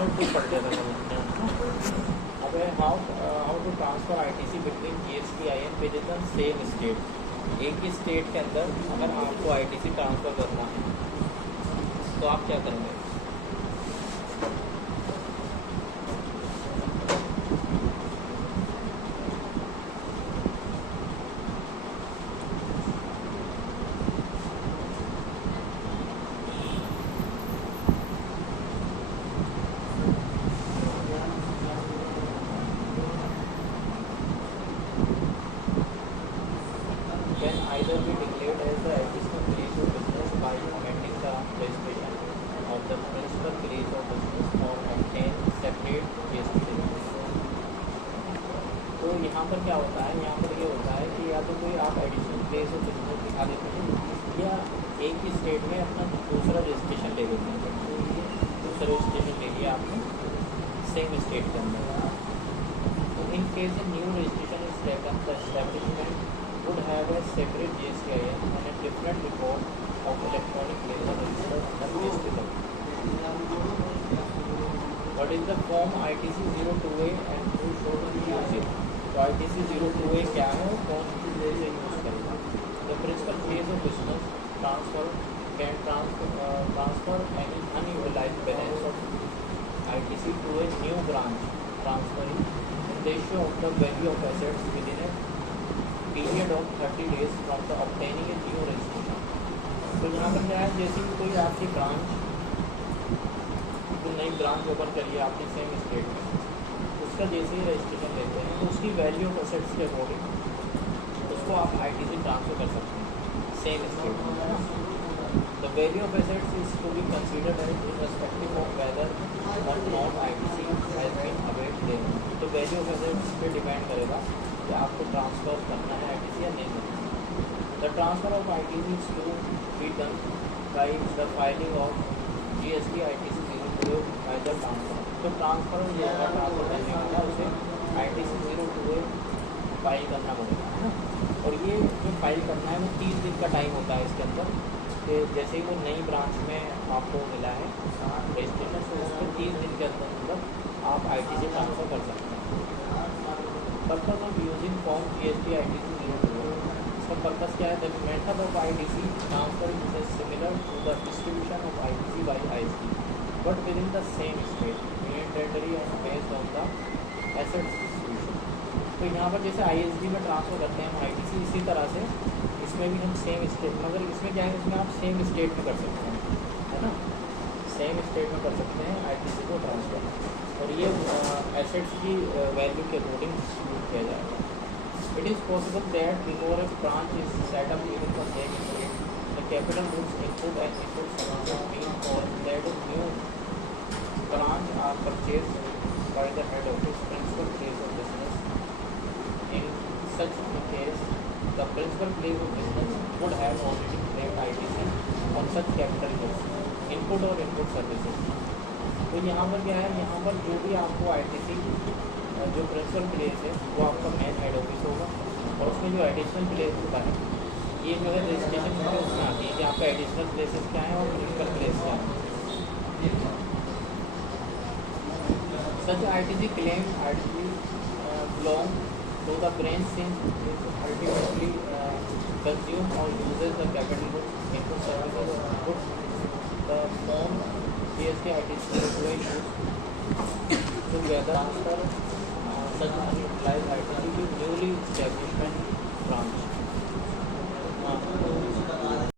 Note to पढ़ लिया था समझते हैं। अब है how to transfer ITC between GSTIN within the same state. एक ही स्टेट के अंदर अगर आपको आईटीसी ट्रांसफ़र करना है तो आप क्या करेंगे? Can either be declared as the additional place of business by amending the registration of the principal place of business or obtain separate GST registration। तो यहाँ पर क्या होता है, यहाँ पर ये होता है कि या तो कोई आप एडिशनल प्लेस ऑफ बिजनेस दिखा देते हैं या एक ही स्टेट में अपना दूसरा रजिस्ट्रेशन ले लेते हैं। तो ये दूसरा रजिस्ट्रेशन ले लिया आपने सेम स्टेट के अंदर। तो in case new registration is taken, the establishment would have a separate GSTIN and a different record of electronic label registered under GST. What is the form ITC 02A and who should use it? तो ITC 02A क्या है और कौन सी से use करेगा? The principal place of business transfer can transfer any unutilized balance of ITC to a new branch, transferring the ratio of the value of assets within a period of 30 days from the obtaining a new registration. तो यहाँ पर क्या है, जैसे कि कोई आपकी branch, तो नई ब्रांच ओपन करिए आपने सेम स्टेट में, उसका जैसे ही रजिस्ट्रेशन लेते हैं तो उसकी वैल्यू ऑफ एसेट्स के अकॉर्डिंग उसको आप आईटीसी ट्रांसफ़र कर सकते हैं सेम स्टेट में। The value of assets is to be considered as in respective of whether or not ITC has been availed then. तो वैल्यू ऑफ एसेट्स पे depend करेगा कि आपको ट्रांसफ़र करना है आईटीसी या नहीं करना है। The transfer of ITC is to be done by the filing of GST ITC 02A by the transfer. तो ट्रांसफ़र जो होगा, ट्रांसफ़र करने वाला उसे आईटीसी 02A फाइल करना पड़ेगा, है ना। और ये जो फाइल करना है वो 30 दिन का टाइम होता है इसके अंदर, कि जैसे ही वो नई ब्रांच में आपको मिला है रजिस्ट्रेशन, तो उसके 30 दिन के अंदर आप आईटीसी ट्रांसफ़र कर सकते हैं। Purpose of using form GST ITC 02A, इसका पर्पज़ क्या है? The method of ITC transfer is similar to the distribution of ITC by ISD but within the same state unitary and based on the asset distribution. तो यहाँ पर जैसे ISD में transfer करते हैं हम आईटीसी, इसी तरह से इसमें भी हम सेम स्टेट, मगर इसमें क्या है, इसमें आप सेम स्टेट में कर सकते हैं, है ना, सेम स्टेट में कर सकते हैं आईटीसी को ट्रांसफ़र। और ये एसेट्स की वैल्यू के अकॉर्डिंग डिस्ट्रीब्यूट किया जाएगा। It is possible that before a branch is set up in the same state the capital goods input and input समाधान मीन और that new branch are purchase by the head office principal place of business. In such case the principal place of business would have already claimed ITC on such capital goods input और input services. तो यहाँ पर क्या है, यहाँ पर जो भी आपको आईटीसी जो प्रिंसिपल प्लेस है वो आपका मेन हेड ऑफिस होगा, और उसमें जो एडिशनल प्लेस होता है ये जो है रजिस्ट्रेशन में उसमें आती है कि आपका एडिशनल प्लेसेस क्या है और प्रिंसिपल प्लेस क्या है। Such ITC claim ITC belong to the branch since ultimately consume or uses the capital goods input services goods the form GST ITC together after such unutilized items